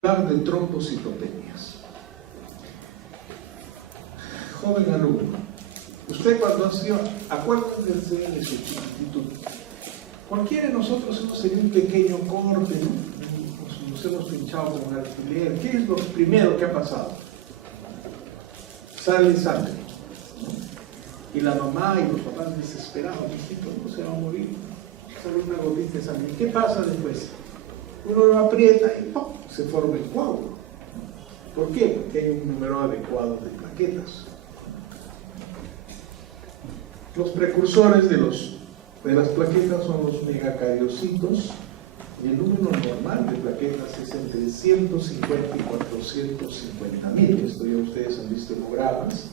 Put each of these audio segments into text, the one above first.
Hablar de trombocitopenias. Joven alumno, usted cuando ha sido, acuérdense de su chiquitito, cualquiera de nosotros hemos tenido un pequeño corte, ¿no? Nos hemos pinchado con un alfiler. ¿Qué es lo primero que ha pasado? Sale sangre, ¿no? Y la mamá y los papás desesperados, hijito, no se va a morir, sale una gotita de sangre. ¿Qué pasa después? Uno lo aprieta y ¡pum!, se forma el coágulo. ¿Por qué? Porque hay un número adecuado de plaquetas. Los precursores de las plaquetas son los megacariocitos, y el número normal de plaquetas es entre 150 y 450.000. Esto ya ustedes han visto hemogramas.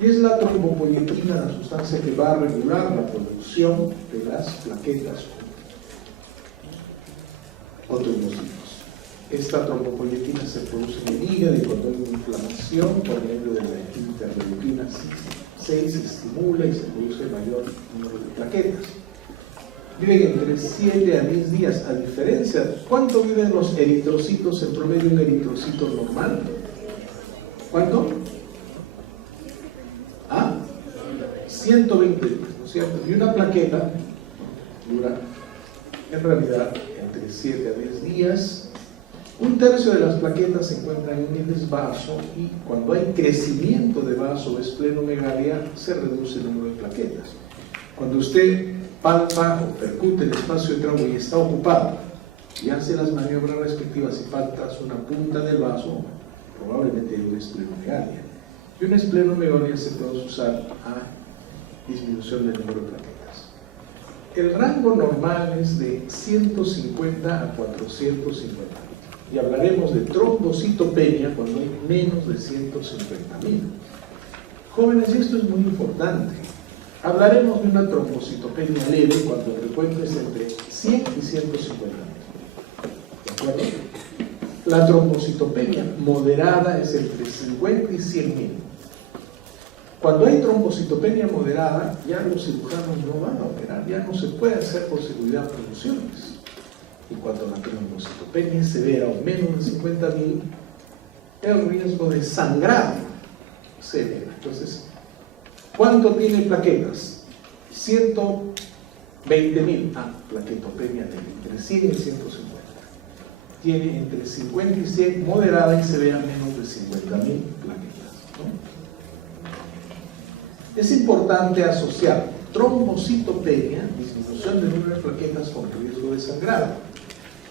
Y es la trombopoyetina, la sustancia que va a regular la producción de las plaquetas o trombocitos. Esta trombopoyetina se produce en el hígado y cuando hay una inflamación por medio de la interleuquina 6 se estimula y se produce mayor número de plaquetas. Viven entre 7 a 10 días, a diferencia, ¿cuánto viven los eritrocitos en promedio un eritrocito normal? ¿Cuánto? 120 días, ¿no es cierto? Y una plaqueta dura, en realidad, entre 7 a 10 días. Un tercio de las plaquetas se encuentran en el desvaso y cuando hay crecimiento de vaso o esplenomegalia se reduce el número de plaquetas. Cuando usted palpa o percute el espacio de trombo y está ocupado y hace las maniobras respectivas y faltas una punta del vaso, probablemente hay una esplenomegalia. Y una esplenomegalia se puede usar a disminución del número de plaquetas. El rango normal es de 150 a 450. Y hablaremos de trombocitopenia cuando hay menos de 150.000. Jóvenes, y esto es muy importante. Hablaremos de una trombocitopenia leve cuando el recuento es entre 100 y 150.000. ¿De acuerdo? La trombocitopenia moderada es entre 50 y 100.000. Cuando hay trombocitopenia moderada, ya los cirujanos no van a operar, ya no se puede hacer por seguridad punciones. Y cuando la trombocitopenia es severa o menos de 50.000, el riesgo de sangrado severo. Entonces, ¿cuánto tiene plaquetas? 120.000. Plaquetopenia entre 100 y 150. Tiene entre 50 y 100, moderada y severa menos de 50.000 plaquetas, ¿no? Es importante asociar trombocitopenia, disminución del número de plaquetas, con riesgo de sangrado.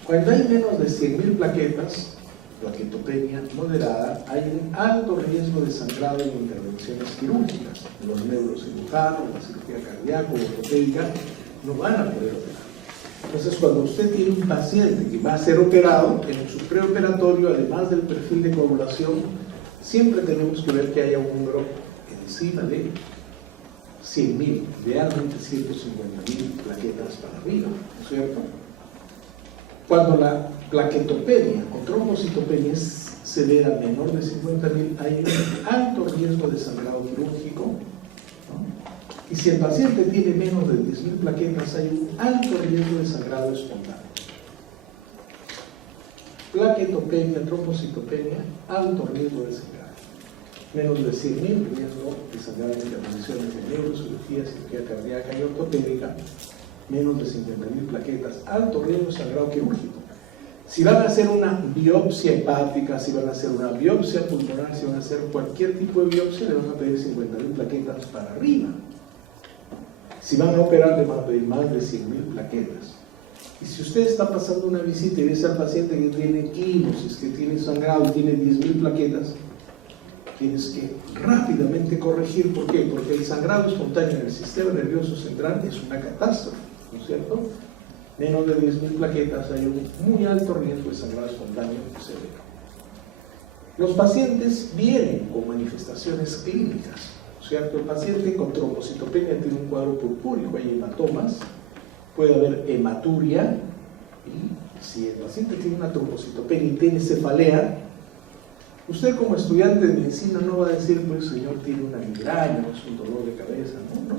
Cuando hay menos de 100.000 plaquetas, plaquetopenia moderada, hay un alto riesgo de sangrado en intervenciones quirúrgicas. Los neurocirujanos, la cirugía cardíaca o ortopédica no van a poder operar. Entonces, cuando usted tiene un paciente que va a ser operado, en su preoperatorio, además del perfil de coagulación, siempre tenemos que ver que haya un número encima de 100.000, idealmente 150.000 plaquetas para arriba, ¿no es cierto? Cuando la plaquetopenia o trombocitopenia es severa, menor de 50.000, hay un alto riesgo de sangrado quirúrgico, ¿no? Y si el paciente tiene menos de 10.000 plaquetas, hay un alto riesgo de sangrado espontáneo. Plaquetopenia, trombocitopenia, alto riesgo de sangrado. Menos de 100.000, riesgo de sangrado en intervenciones de neurocirugía, cirugía cardíaca y ortopédica. Menos de 50.000 plaquetas, alto riesgo de sangrado quirúrgico. Si van a hacer una biopsia hepática, si van a hacer una biopsia pulmonar, si van a hacer cualquier tipo de biopsia, le van a pedir 50.000 plaquetas para arriba. Si van a operar, le van a pedir más de 100.000 plaquetas. Y si usted está pasando una visita y ve al paciente que tiene quimosis, que tiene sangrado y tiene 10.000 plaquetas, tienes que rápidamente corregir. ¿Por qué? Porque el sangrado espontáneo en el sistema nervioso central es una catástrofe, ¿no es cierto? Menos de 10.000 plaquetas, hay un muy alto riesgo de sangrado espontáneo severo. Los pacientes vienen con manifestaciones clínicas, ¿no es cierto? El paciente con trombocitopenia tiene un cuadro purpúrico, hay hematomas, puede haber hematuria, y si el paciente tiene una trombocitopenia y tiene cefalea, usted como estudiante de medicina no va a decir, pues señor, tiene una migraña, es un dolor de cabeza. No.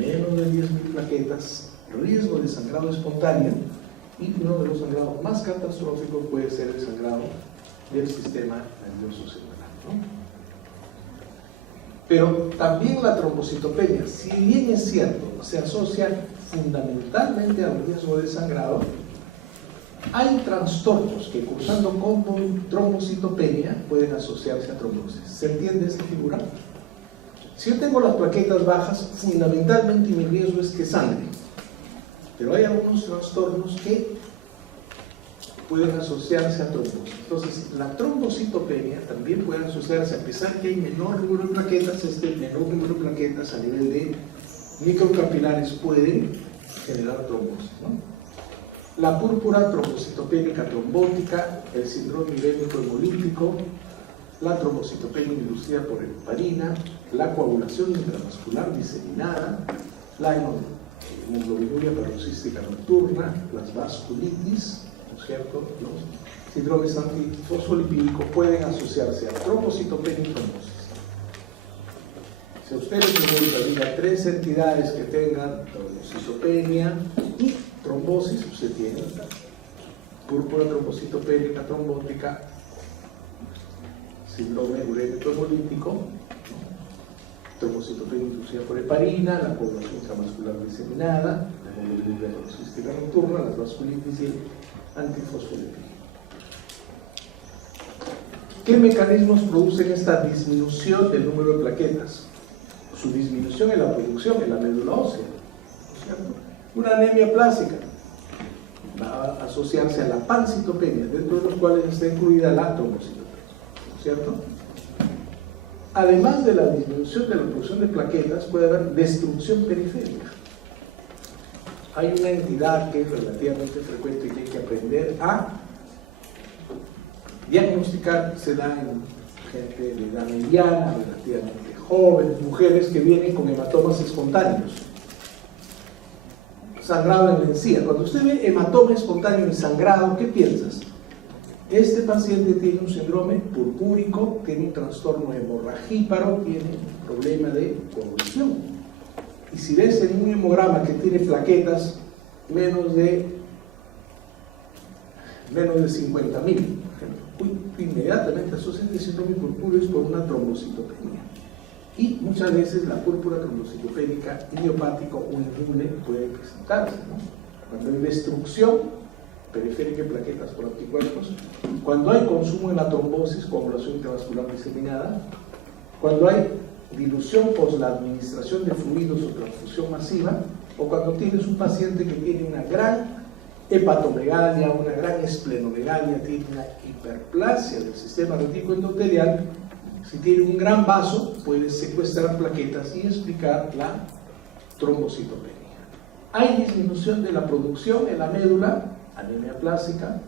Menos de 10.000 plaquetas, riesgo de sangrado espontáneo, Y uno de los sangrados más catastróficos puede ser el sangrado del sistema nervioso cerebral, ¿no? Pero también la trombocitopenia, si bien es cierto, se asocia fundamentalmente al riesgo de sangrado, hay trastornos que cursando con trombocitopenia pueden asociarse a trombosis. ¿Se entiende esta figura? Si yo tengo las plaquetas bajas, fundamentalmente mi riesgo es que sangre. Pero hay algunos trastornos que pueden asociarse a trombosis. Entonces, la trombocitopenia también puede asociarse, a pesar que hay menor número de plaquetas, menor número de plaquetas a nivel de microcapilares pueden generar trombosis, ¿no? La púrpura trombocitopénica trombótica, el síndrome mirémico hemolítico, la trombocitopenia inducida por heparina, la coagulación intravascular diseminada, la hemoglobinuria paroxística nocturna, las vasculitis, ¿no es cierto? Los síndromes antifosfolipídicos pueden asociarse a trombocitopenia y trombosis. Si a ustedes les diga 3 entidades que tengan trombocitopenia y trombosis, usted tiene púrpura trombocitopénica trombótica, síndrome urémico hemolítico, trombocitopenia inducida por heparina, la coagulación intravascular diseminada, la hemoglobinuria paroxística nocturna, las vasculitis y antifosfolipídico. ¿Qué mecanismos producen esta disminución del número de plaquetas? Su disminución en la producción en la médula ósea, ¿no es cierto? Una anemia plástica va a asociarse a la pancitopenia, dentro de los cuales está incluida la trombocitopenia, ¿no es cierto? Además de la disminución de la producción de plaquetas, puede haber destrucción periférica. Hay una entidad que es relativamente frecuente y que hay que aprender a diagnosticar, se da en gente de edad mediana, relativamente jóvenes, mujeres que vienen con hematomas espontáneos, sangrado en la encía. Cuando usted ve hematoma espontáneo y sangrado, ¿qué piensas? Este paciente tiene un síndrome purpúrico, tiene un trastorno hemorragíparo, tiene un problema de coagulación. Y si ves en un hemograma que tiene plaquetas menos de 50.000, inmediatamente asocian el síndrome purpúreo con una trombocitopenia. Y muchas veces la púrpura trombocitopénica idiopática o inmune puede presentarse, ¿no? Cuando hay destrucción periférica de plaquetas por anticuerpos, cuando hay consumo de la trombosis, coagulación intravascular diseminada, cuando hay dilución post la administración de fluidos o transfusión masiva, o cuando tienes un paciente que tiene una gran hepatomegalia, una gran esplenomegalia, tiene una hiperplasia del sistema reticoendotelial. Si tiene un gran vaso, puede secuestrar plaquetas y explicar la trombocitopenia. Hay disminución de la producción en la médula, anemia plástica.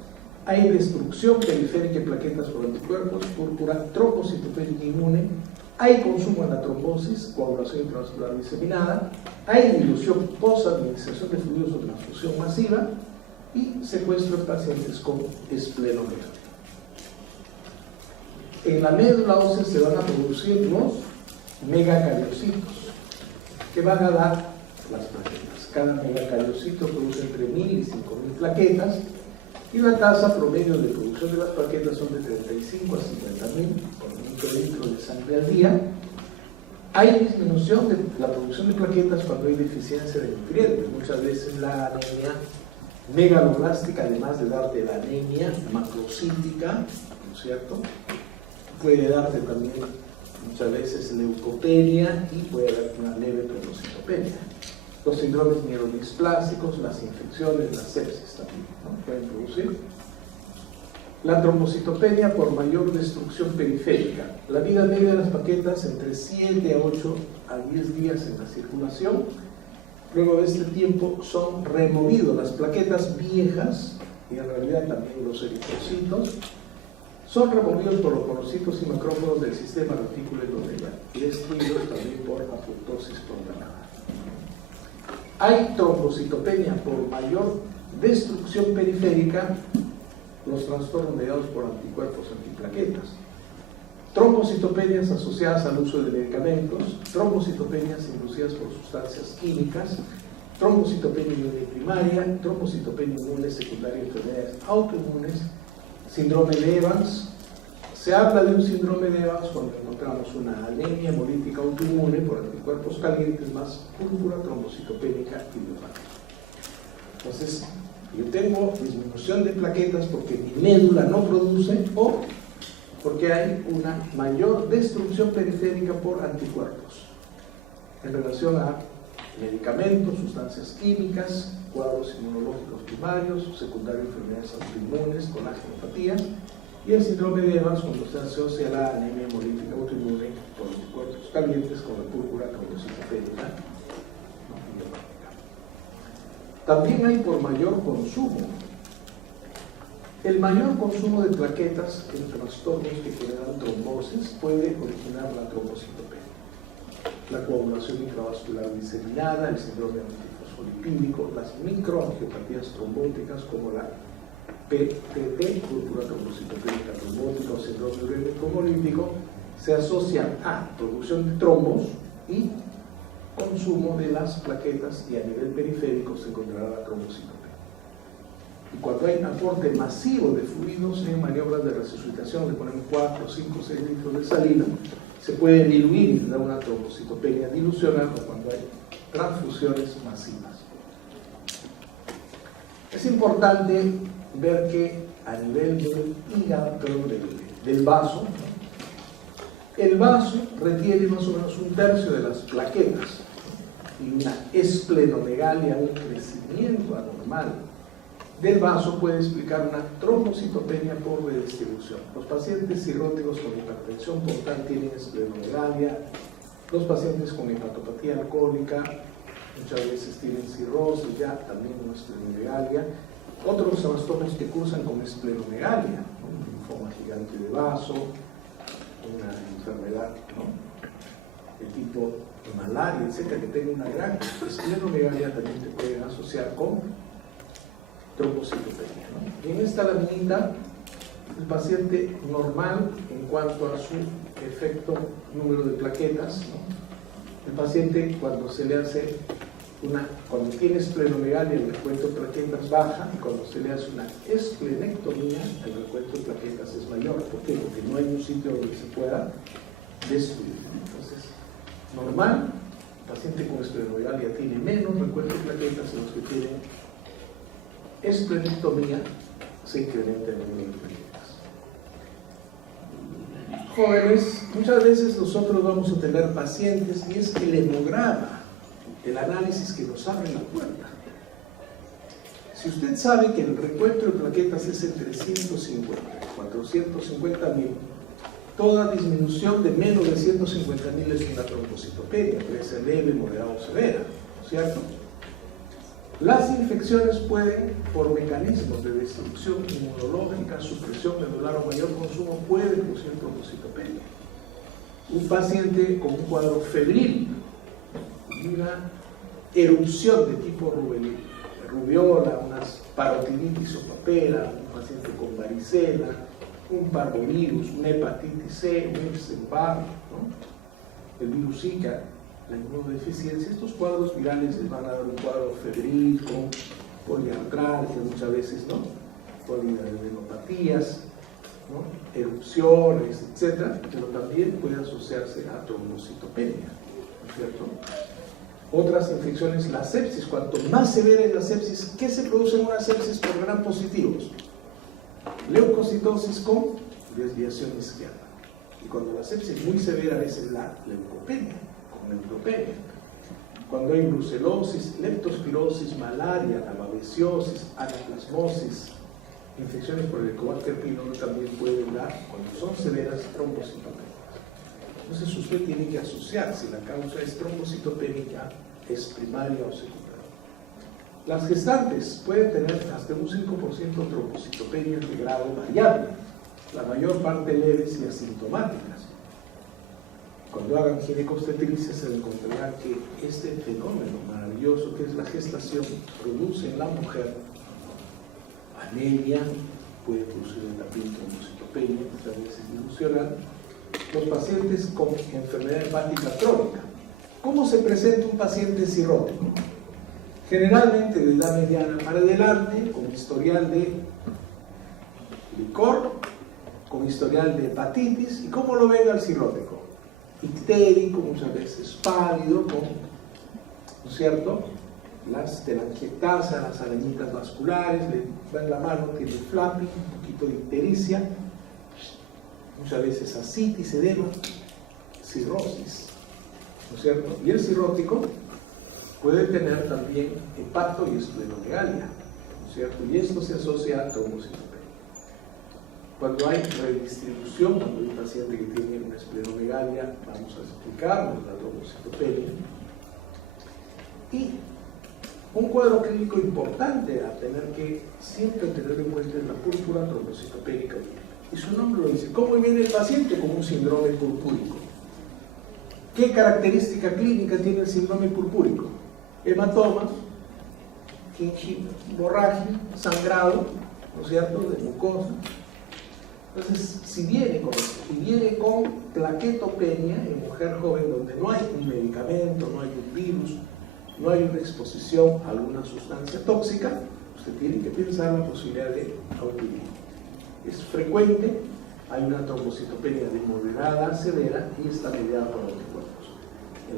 Hay destrucción periférica de plaquetas por anticuerpos, púrpura trombocitopénica inmune. Hay consumo de la trombosis, coagulación intravascular diseminada. Hay dilución post-administración de fluidos o transfusión masiva. Y secuestro en pacientes con esplenomegalia. En la médula ósea se van a producir los megacariocitos que van a dar las plaquetas. Cada megacariocito produce entre 1.000 y 5.000 plaquetas y la tasa promedio de producción de las plaquetas son de 35 a 50.000 por microlitro de sangre al día. Hay disminución de la producción de plaquetas cuando hay deficiencia de nutrientes. Muchas veces la anemia megaloblástica, además de darte la anemia macrocítica, ¿no es cierto?, puede darte también muchas veces leucopenia y puede darte una leve trombocitopenia. Los síndromes mielodisplásicos, las infecciones, las sepsis también, ¿no?, pueden producir. La trombocitopenia por mayor destrucción periférica. La vida media de las plaquetas entre 7 a 8 a 10 días en la circulación. Luego de este tiempo son removidos las plaquetas viejas y en realidad también los eritrocitos. Son removidos por los monocitos y macrófagos del sistema retículo endotelial y destruidos también por apoptosis programada. Hay trombocitopenia por mayor destrucción periférica, los trastornos mediados por anticuerpos antiplaquetas. Trombocitopenias asociadas al uso de medicamentos, trombocitopenias inducidas por sustancias químicas trombocitopenia inmune primaria, trombocitopenia inmune secundaria, enfermedades autoinmunes, síndrome de Evans. Se habla de un síndrome de Evans cuando encontramos una anemia hemolítica autoinmune por anticuerpos calientes más púrpura trombocitopénica idiopática. Entonces, yo tengo disminución de plaquetas porque mi médula no produce o porque hay una mayor destrucción periférica por anticuerpos en relación a medicamentos, sustancias químicas, cuadros inmunológicos primarios, secundarios, enfermedades autoinmunes, colagenopatías, y el síndrome de Evans cuando se asocia a la anemia hemolítica autoinmune por anticuerpos calientes con la púrpura trombocitopénica idiopática. También hay por mayor consumo. El mayor consumo de plaquetas en trastornos que generan trombosis puede originar la trombocitopenia. La coagulación intravascular diseminada, el síndrome antifosfolipídico, las microangiopatías trombóticas como la PTT, púrpura trombocitopénica trombótica o síndrome urémico hemolítico, se asocian a producción de trombos y consumo de las plaquetas, y a nivel periférico se encontrará la trombocitopenia. Y cuando hay un aporte masivo de fluidos en maniobras de resucitación, le ponen 4, 5, 6 litros de salina, se puede diluir y dar una trombocitopenia dilucional cuando hay transfusiones masivas. Es importante ver que a nivel del hígado, del vaso, el vaso retiene más o menos un tercio de las plaquetas y una esplenomegalia, un crecimiento anormal del vaso puede explicar una trombocitopenia por redistribución. Los pacientes cirróticos con hipertensión portal tienen esplenomegalia, los pacientes con hepatopatía alcohólica muchas veces tienen cirrosis, ya también una esplenomegalia. Otros trastornos que cursan con esplenomegalia, ¿no? Un linfoma gigante de vaso, una enfermedad, ¿no?, de tipo de malaria, etcétera, que tenga una gran esplenomegalia, también te pueden asociar con trombocitopenia, ¿no? En esta laminita, el paciente normal en cuanto a su efecto número de plaquetas, ¿no? El paciente cuando se le hace cuando tiene esplenomegalia, el recuento de plaquetas baja, y cuando se le hace una esplenectomía, el recuento de plaquetas es mayor. ¿Por qué? Porque no hay un sitio donde se pueda destruir. Entonces, normal, el paciente con esplenomegalia tiene menos recuento de plaquetas, y los que tienen esplenectomía se incrementa el número de plaquetas. Jóvenes, muchas veces nosotros vamos a tener pacientes y es el hemograma, el análisis que nos abre la puerta. Si usted sabe que el recuento de plaquetas es entre 150 y 450.000, toda disminución de menos de 150.000 es una trombocitopenia, puede ser leve, moderada o severa, ¿cierto? Las infecciones pueden, por mecanismos de destrucción inmunológica, supresión medular o mayor consumo, puede producir trombocitopenia. Un paciente con un cuadro febril y una erupción de tipo rubiola, unas parotiditis o papera, un paciente con varicela, un parvovirus, una hepatitis C, un Epstein-Barr, ¿no?, el virus Zika, la inmunodeficiencia, estos cuadros virales les van a dar un cuadro febril con poliartralgia muchas veces, ¿no?, poliadenopatías, ¿no?, erupciones, etc., pero también puede asociarse a trombocitopenia, ¿no es cierto? Otras infecciones, la sepsis, cuanto más severa es la sepsis, ¿qué se produce en una sepsis por gram positivos? Leucocitosis con desviación izquierda. Y cuando la sepsis es muy severa es la leucopenia, con neutropenia. Cuando hay brucelosis, leptospirosis, malaria, babesiosis, anaplasmosis, infecciones por el Helicobacter pylori también pueden dar, cuando son severas, trombocitopenias. Entonces usted tiene que asociar si la causa es trombocitopénica, es primaria o secundaria. Las gestantes pueden tener hasta un 5% trombocitopenias de grado variable, la mayor parte leves y asintomáticas. Cuando hagan ginecobstetricia se encontrará que este fenómeno maravilloso que es la gestación produce en la mujer anemia, puede producir también trombocitopenia, muchas veces dilucional. Los pacientes con enfermedad hepática crónica. ¿Cómo se presenta un paciente cirrótico? generalmente de edad mediana para adelante, con historial de licor, con historial de hepatitis. ¿Y cómo lo ven al cirrótico? Ictérico, muchas veces pálido, con, ¿no es cierto?, las telangiectasias, las arañitas vasculares, le dan la mano, tiene flapping, un poquito de ictericia, muchas veces ascitis, edema, cirrosis, ¿no es cierto? Y el cirrótico puede tener también hepato y esplenomegalia, ¿no es cierto? Y esto se asocia a trombocitopenia. Cuando hay redistribución, cuando hay un paciente que tiene una esplenomegalia, vamos a explicar la trombocitopenia. Y un cuadro clínico importante a tener que siempre tener en cuenta es la púrpura trombocitopénica. Y su nombre lo dice. ¿Cómo viene el paciente? Con un síndrome purpúrico. ¿Qué característica clínica tiene el síndrome purpúrico? Hematoma, hemorragia, sangrado, ¿no es cierto?, de mucosa. Entonces, si viene con esto, y viene con plaquetopenia en mujer joven donde no hay un medicamento, no hay un virus, no hay una exposición a alguna sustancia tóxica, usted tiene que pensar la posibilidad de autoinmunidad. Es frecuente, hay una trombocitopenia de moderada a severa y está mediada por anticuerpos.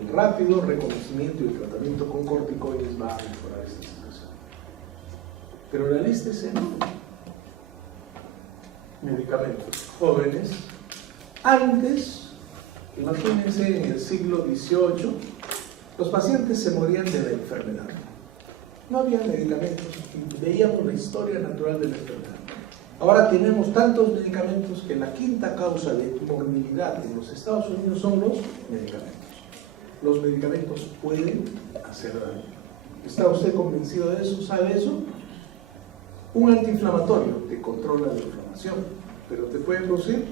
El rápido reconocimiento y el tratamiento con corticoides va a mejorar esta situación. Pero la lista es enorme. Medicamentos jóvenes. Antes, imagínense en el siglo XVIII, los pacientes se morían de la enfermedad. No había medicamentos, veíamos la historia natural de la enfermedad. Ahora tenemos tantos medicamentos que la quinta causa de morbilidad en los Estados Unidos son los medicamentos. Los medicamentos pueden hacer daño. ¿Está usted convencido de eso? ¿Sabe eso? Un antiinflamatorio te controla la inflamación, pero te puede producir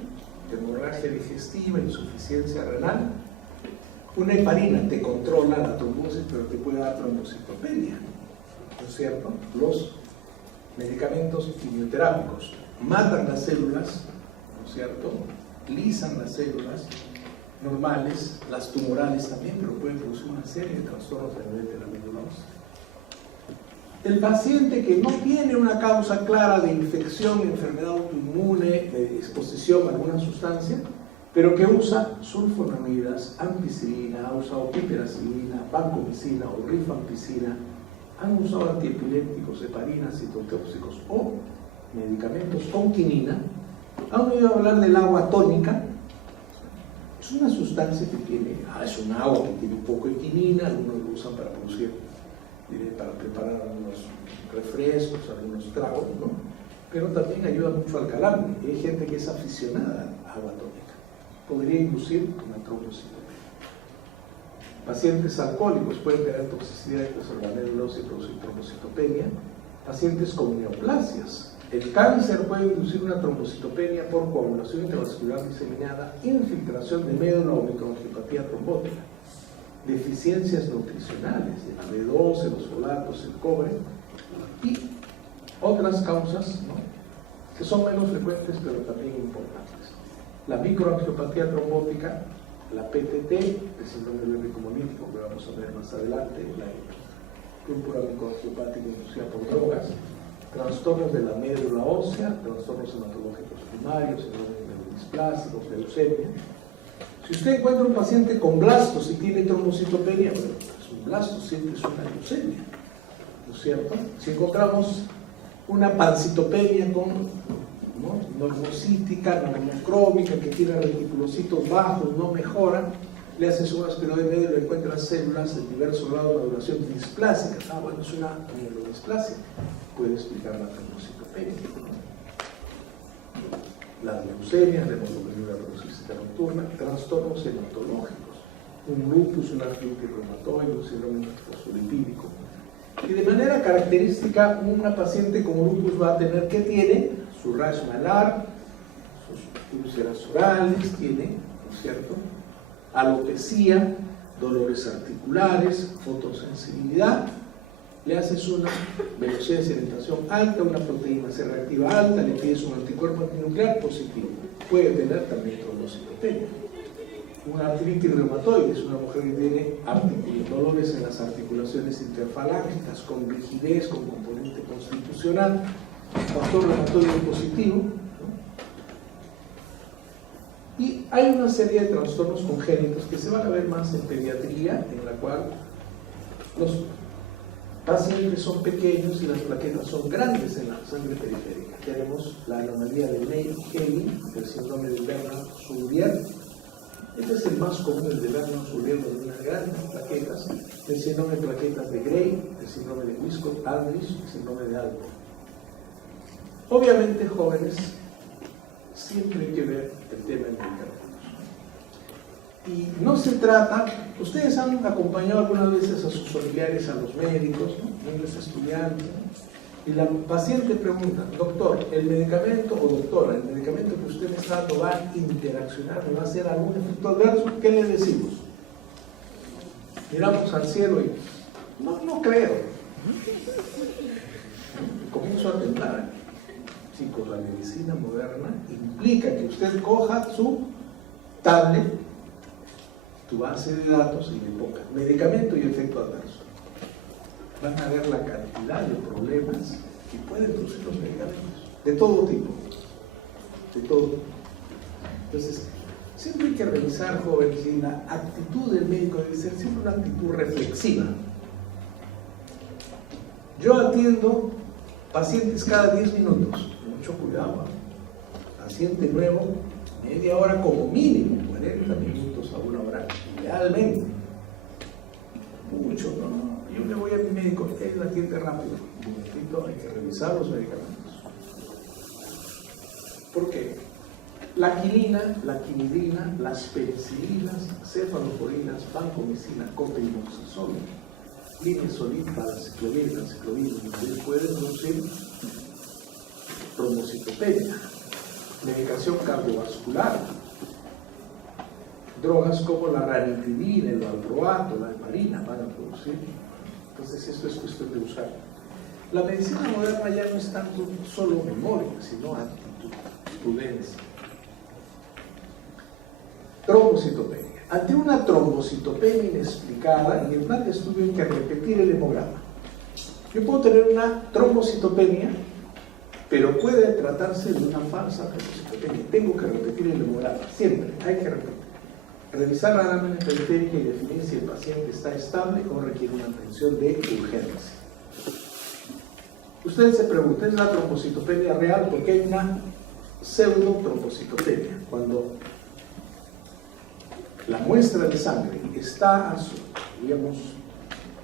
hemorragia digestiva, insuficiencia renal. Una heparina te controla la trombosis, pero te puede dar trombocitopenia, ¿no es cierto? Los medicamentos quimioterápicos matan las células, ¿no es cierto?, lisan las células normales, las tumorales también, pero pueden producir una serie de trastornos a nivel de la médula ósea. El paciente que no tiene una causa clara de infección, enfermedad autoinmune, de exposición a alguna sustancia, pero que usa sulfonamidas, ampicilina, ha usado piperacilina, vancomicina o rifampicina, han usado antiepilépticos, heparinas, citotóxicos o medicamentos con quinina, han oído hablar del agua tónica. Es una sustancia que tiene, es un agua que tiene un poco de quinina, algunos lo usan para producir, para preparar algunos refrescos, algunos tragos, ¿no? Pero también ayuda mucho al calambre. Hay gente que es aficionada a agua tónica. Podría inducir una trombocitopenia. Pacientes alcohólicos pueden tener toxicidad de organelos y producir trombocitopenia. Pacientes con neoplasias. El cáncer puede inducir una trombocitopenia por coagulación intravascular diseminada, infiltración de médula o microangiopatía trombótica, deficiencias nutricionales, de la B12, los folatos, el cobre y otras causas, ¿no?, que son menos frecuentes pero también importantes. La microangiopatía trombótica, la PTT, el síndrome leucomolítico que vamos a ver más adelante, la púrpura microangiopática inducida por drogas, trastornos de la médula ósea, trastornos hematológicos primarios, síndromes displásicos, leucemia. Si usted encuentra un paciente con blastos y tiene trombocitopenia, bueno, pues un blasto siempre es una leucemia, ¿no es cierto? Si encontramos una pancitopenia con normocítica, normocrómica, que tiene reticulocitos bajos, no mejora, le haces una espiroide y le encuentras células del diverso grado de maduración displásicas. Bueno, es una mielodisplasia. Puede explicar la trombocitopenia. Las leucemias, la hemoglobina reducida nocturna, trastornos hematológicos, un lupus, una artritis reumatoide, un síndrome fosfolipídico. Y de manera característica, una paciente con lupus va a tener, ¿qué tiene? Su rash malar, sus úlceras orales, tiene, ¿no es cierto?, alopecia, dolores articulares, fotosensibilidad. Le haces una velocidad de sedimentación alta, una proteína C reactiva alta, le pides un anticuerpo antinuclear positivo. Puede tener también trombocitopenia. Una artritis reumatoide es una mujer que tiene dolores en las articulaciones interfalángicas, con rigidez, con componente constitucional, factor reumatoide positivo, ¿no? Y hay una serie de trastornos congénitos que se van a ver más en pediatría, en la cual los pacientes son pequeños y las plaquetas son grandes en la sangre periférica. Tenemos la anomalía de Ney-Heli, el síndrome de Bernard-Soulier. Este es el más común, el de Bernard-Soulier, donde unas grandes plaquetas, el síndrome de plaquetas de Gray, el síndrome de Wiskott-Aldrich, el síndrome de Alport. Obviamente, jóvenes, siempre hay que ver el tema de medicamentos. Y no se trata, ustedes han acompañado algunas veces a sus familiares, a los médicos, ¿no? A los estudiantes, ¿no? Y la paciente pregunta, doctor, el medicamento, o doctora, el medicamento que usted me está dando va a interaccionar, me va a hacer algún efecto adverso, ¿qué le decimos? Miramos al cielo y no creo. Comienzo a temblar. Chicos, la medicina moderna implica que usted coja su tablet, tu base de datos y le ponga medicamento y efecto adverso. Van a ver la cantidad de problemas que pueden producir los medicamentos, de todo tipo, de todo. Entonces, siempre hay que revisar, jóvenes, y la actitud del médico debe ser siempre una actitud reflexiva. Yo atiendo pacientes cada 10 minutos, mucho cuidado, paciente nuevo, media hora como mínimo, 40 minutos a una hora, idealmente. Mucho, ¿no? Yo me voy a mi médico, él atiende rápido. Un momentito, hay que revisar los medicamentos. ¿Por qué? La quinina, la quinidina, las penicilinas, cefaloporinas, vancomicina, cotrimoxazol, linezolid, valaciclovir, pueden producir trombocitopenia, medicación cardiovascular, drogas como la ranitidina, el valproato, la heparina van a producir. Entonces esto es cuestión de usar. La medicina moderna ya no es tanto solo memoria, sino actitud, prudencia. Trombocitopenia. Ante una trombocitopenia inexplicada, en el plan de estudio hay que repetir el hemograma. Yo puedo tener una trombocitopenia, pero puede tratarse de una falsa trombocitopenia. Tengo que repetir el hemograma, siempre, hay que repetir. Revisar la lámina periférica y definir si el paciente está estable o requiere una atención de urgencia. Ustedes se preguntan, ¿es la trombocitopenia real? Porque hay una pseudotrombocitopenia. Cuando la muestra de sangre está, digamos,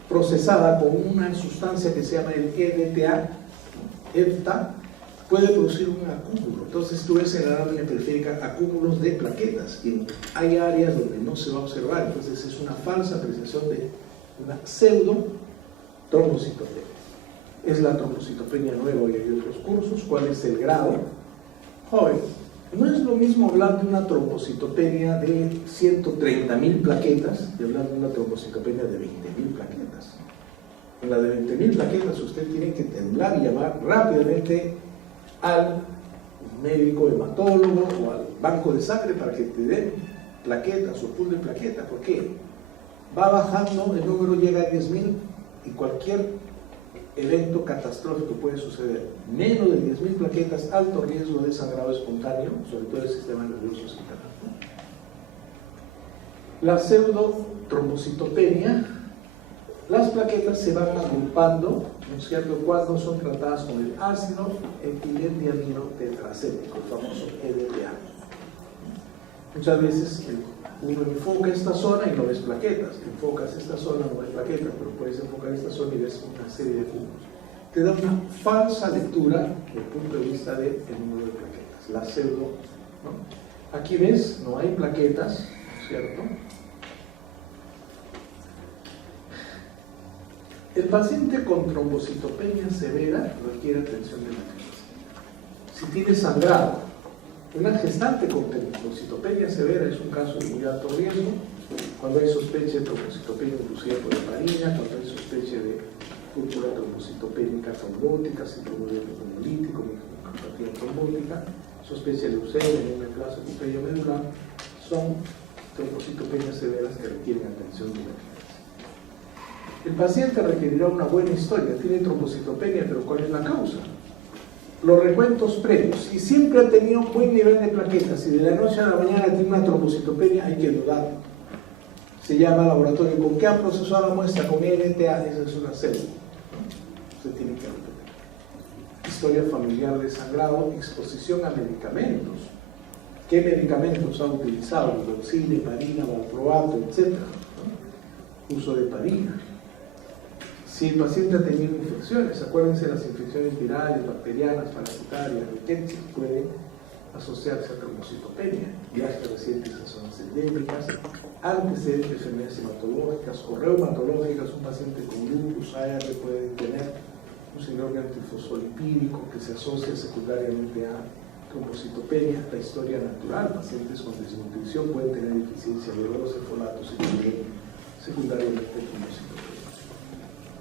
procesada con una sustancia que se llama el EDTA, puede producir un acúmulo. Entonces tú ves en la lámina periférica acúmulos de plaquetas y hay áreas donde no se va a observar. Entonces es una falsa apreciación de una pseudo trombocitopenia. Es la trombocitopenia nueva y hay otros cursos. ¿Cuál es el grado? Joven, no es lo mismo hablar de una trombocitopenia de 130.000 plaquetas de hablar de una trombocitopenia de 20.000 plaquetas. En la de 20.000 plaquetas usted tiene que temblar y llamar rápidamente al médico hematólogo o al banco de sangre para que te den plaquetas o pool de plaquetas. ¿Por qué? Va bajando, el número llega a 10.000 y cualquier evento catastrófico puede suceder. Menos de 10.000 plaquetas, alto riesgo de sangrado espontáneo, sobre todo el sistema nervioso central. La pseudotrombocitopenia, las plaquetas se van agrupando, ¿no es cierto?, cuando son tratadas con el ácido etilenglicol tetracético, el famoso EDTA. Muchas veces uno enfoca esta zona y no ves plaquetas, enfocas esta zona, no ves plaquetas, pero puedes enfocar esta zona y ves una serie de cúmulos. Te da una falsa lectura desde el punto de vista del número de plaquetas, la pseudo, ¿no? Aquí ves, no hay plaquetas, ¿no es cierto? El paciente con trombocitopenia severa requiere atención de emergencia. Si tiene sangrado, una gestante con trombocitopenia severa es un caso de muy alto riesgo. Cuando hay sospecha de trombocitopenia inducida por heparina, cuando hay sospecha de púrpura trombocitopénica trombótica, síndrome neumolítico, microcardiopatía trombótica, sospecha de leucemia, neoplasia cuello medular, son trombocitopenias severas que requieren atención de emergencia. El paciente requerirá una buena historia, tiene trombocitopenia, pero ¿cuál es la causa? Los recuentos previos. Si siempre ha tenido un buen nivel de plaquetas y de la noche a la mañana tiene una trombocitopenia, hay que dudarlo. Se llama laboratorio. ¿Con qué ha procesado la muestra? Con LTA, esa es una célula. Se tiene que repetir. Historia familiar de sangrado, exposición a medicamentos. ¿Qué medicamentos ha utilizado? Doxil, heparina, valproato, etc. Uso de heparina. Si el paciente ha tenido infecciones, acuérdense las infecciones virales, bacterianas, parasitarias, riquetes, pueden asociarse a trombocitopenia, viajes recientes a zonas endémicas, antecedentes de enfermedades hematológicas o reumatológicas. Un paciente con lupus, AR puede tener un síndrome antifosfolipídico que se asocia secundariamente a trombocitopenia. La historia natural, pacientes con desnutrición pueden tener deficiencia de oro, folatos y también secundariamente trombocitopenia.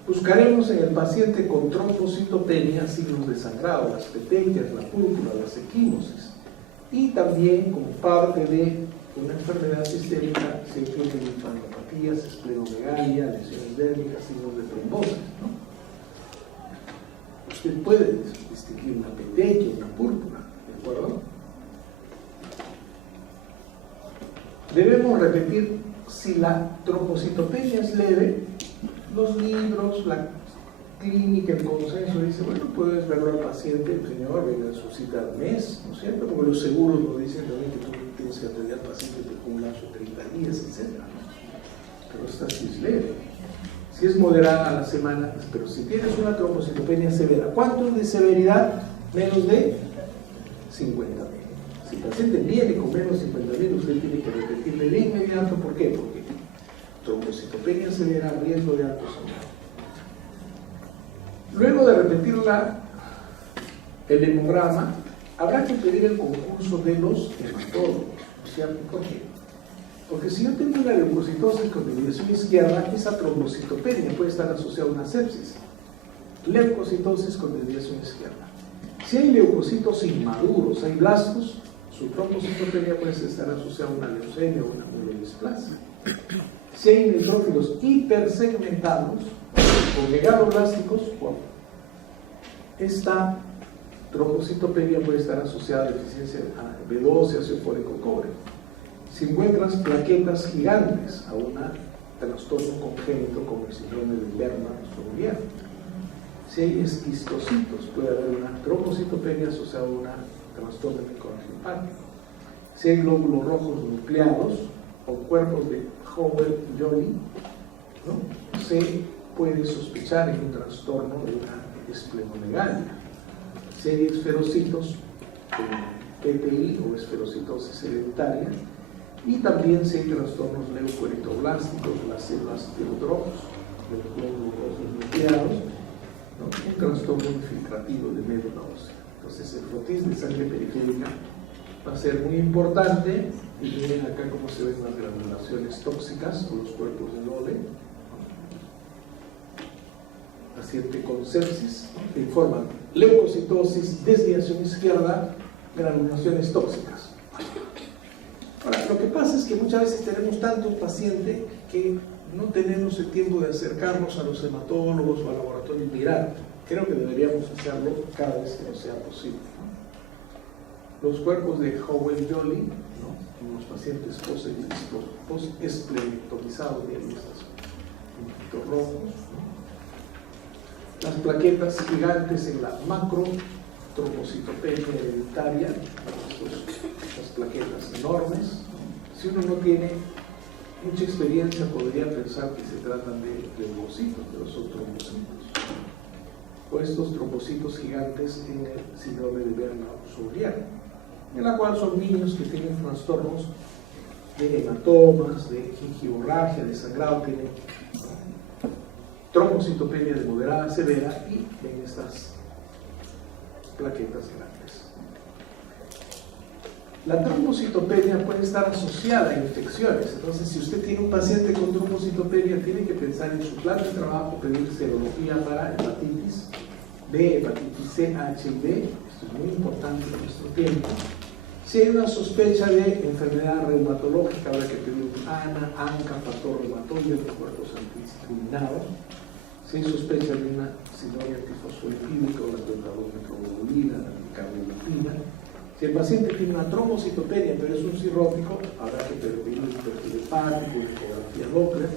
Buscaremos en el paciente con trombocitopenia signos de sangrado, las petequias, la púrpura, las equimosis, y también como parte de una enfermedad sistémica se incluyen linfadopatías, esplenomegalia, lesiones dérmicas, signos de trombosis, ¿no? Usted puede distinguir una petequia, una púrpura, ¿de acuerdo? Debemos repetir si la trombocitopenia es leve. Los libros, la clínica, el consenso dice, bueno, puedes verlo al paciente, el señor, venga a su cita al mes, ¿no es cierto? Porque los seguros nos dicen también que tú tienes que atender al paciente por un lapso de 30 días, etc. Pero esta sí es leve. Si es moderada a la semana, pero si tienes una trombocitopenia severa, ¿cuánto es de severidad? Menos de 50.000. Si el paciente viene con menos de 50.000, usted tiene que repetirle de inmediato. ¿Por qué? Porque trombocitopenia severa, riesgo de alto sangrado. Luego de repetir el hemograma, habrá que pedir el concurso de los hematólogos, ¿cierto? ¿Por qué? Porque si yo tengo una leucocitosis con desviación izquierda, esa trombocitopenia puede estar asociada a una sepsis. Leucocitosis con desviación izquierda. Si hay leucocitos inmaduros, hay blastos, su trombocitopenia puede estar asociada a una leucemia o una mielodisplasia. Si hay neutrófilos hipersegmentados o megaloblásticos, esta trombocitopenia puede estar asociada a deficiencia a B12, ácido fólico, cobre. Si encuentras plaquetas gigantes, a un trastorno congénito como el síndrome de Lerman-Fourier. Si hay esquistocitos, puede haber una trombocitopenia asociada a un trastorno microangiopático. Si hay glóbulos rojos nucleados o cuerpos de Howell-Jolly, ¿no? Se puede sospechar en un trastorno de una esplenomegalia. Si hay esferocitos PTI o esferocitosis hereditaria, y también si hay trastornos leucoeritoblásticos, las células teodromos, los glóbulos rojos nucleados, ¿no? Un trastorno infiltrativo de médula ósea. Entonces el frotis de sangre periférica va a ser muy importante, y miren acá cómo se ven las granulaciones tóxicas o los cuerpos de Dole. Paciente con sepsis, ¿no? Que informan leucocitosis, desviación izquierda, granulaciones tóxicas. Ahora, lo que pasa es que muchas veces tenemos tantos pacientes que no tenemos el tiempo de acercarnos a los hematólogos o al laboratorio y mirar. Creo que deberíamos hacerlo cada vez que nos sea posible, ¿no? Los cuerpos de Howell-Jolly, ¿no? En los pacientes post-esplenectomizados de estos puntitos rojos, ¿no? Las plaquetas gigantes en la macro trombocitopenia hereditaria, las plaquetas enormes. Si uno no tiene mucha experiencia, podría pensar que se tratan de leucocitos, pero son trombocitos. O estos trombocitos gigantes en el síndrome de Lerman-Fourier, en la cual son niños que tienen trastornos de hematomas, de gingivorragia, de sangrado, tienen trombocitopenia de moderada a severa y en estas plaquetas grandes. La trombocitopenia puede estar asociada a infecciones. Entonces, si usted tiene un paciente con trombocitopenia, tiene que pensar en su plan de trabajo, pedir serología para hepatitis B, hepatitis C, HIV. Esto es muy importante en nuestro tiempo. Si hay una sospecha de enfermedad reumatológica, habrá que pedir un ANA, ANCA, factor reumatoide, recuerdos antidiscriminados. Si hay sospecha de una sinoria tifosfolipídica o la metglobulina, la cardiolipina. Si el paciente tiene una trombocitopenia, pero es un cirrótico, habrá que pedir un perfil hepático, una ecografía Doppler,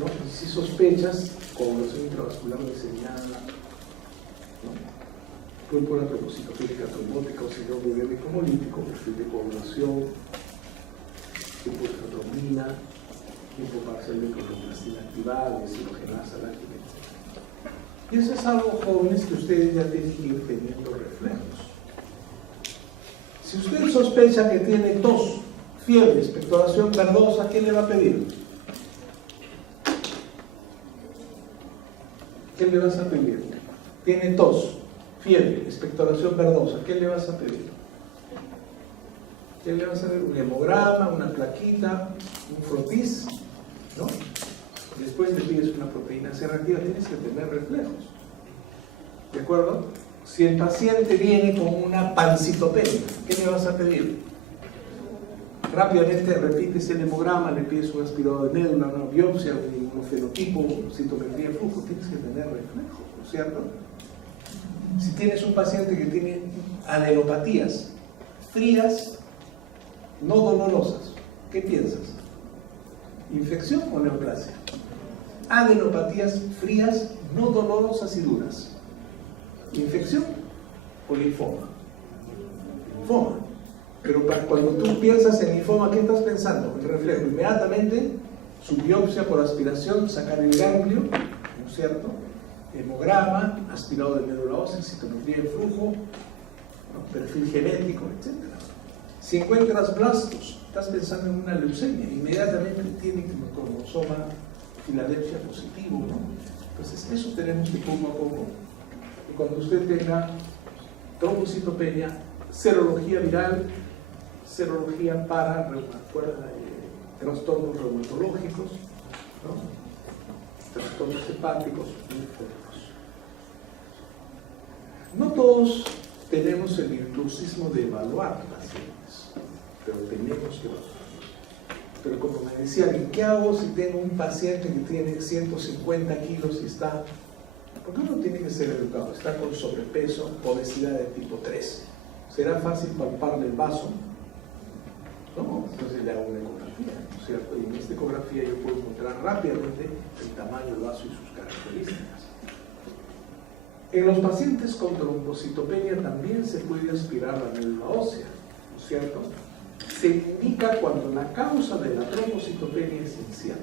¿no? Y si sospechas, coagulación intravascular diseñada, ¿no? Púrpura trombocitopénica trombótica o síndrome ibérico hemolítico, perfil de coagulación, hipotrombina, hipoparcial de cloroplastina activada, deshidrogenasa láctica, etc. Y eso es algo, jóvenes, que ustedes ya tienen que ir teniendo reflejos. Si usted sospecha que tiene tos, fiebre, expectoración verdosa, ¿qué le va a pedir? ¿Qué le vas a pedir? Tiene tos, fiebre, expectoración verdosa, ¿qué le vas a pedir? ¿Qué le vas a pedir? Un hemograma, una plaquita, un frotis, ¿no? Después le pides una proteína C reactiva, tienes que tener reflejos. ¿De acuerdo? Si el paciente viene con una pancitopenia, ¿qué le vas a pedir? Rápidamente repites el hemograma, le pides un aspirado de médula, una biopsia, un inmunofenotipo, citometría de flujo, tienes que tener reflejos, ¿no es cierto? Si tienes un paciente que tiene adenopatías frías, no dolorosas, ¿qué piensas? ¿Infección o neoplasia? Adenopatías frías, no dolorosas y duras. ¿Infección o linfoma? Linfoma. Pero cuando tú piensas en linfoma, ¿qué estás pensando? El reflejo. Inmediatamente, su biopsia por aspiración, sacar el ganglio, ¿no es cierto? Hemograma, aspirado de médula ósea, citometría de flujo, ¿no? Perfil genético, etc. Si encuentras blastos, estás pensando en una leucemia, inmediatamente tiene cromosoma Filadelfia positivo, ¿no? Entonces, eso tenemos que poco a poco. Y cuando usted tenga trombocitopenia, serología viral, serología para trastornos reumatológicos, ¿no? Trastornos hepáticos muy fuertes. No todos tenemos el virtuosismo de evaluar pacientes, pero tenemos que evaluar. Pero como me decían, ¿qué hago si tengo un paciente que tiene 150 kilos y está, porque uno tiene que ser educado, está con sobrepeso, obesidad de tipo 3? ¿Será fácil palparle el vaso? No, entonces le hago una ecografía, ¿no es cierto? Y en esta ecografía yo puedo encontrar rápidamente el tamaño del vaso y sus características. En los pacientes con trombocitopenia también se puede aspirar la médula ósea, ¿no es cierto? Se indica cuando la causa de la trombocitopenia es incierta.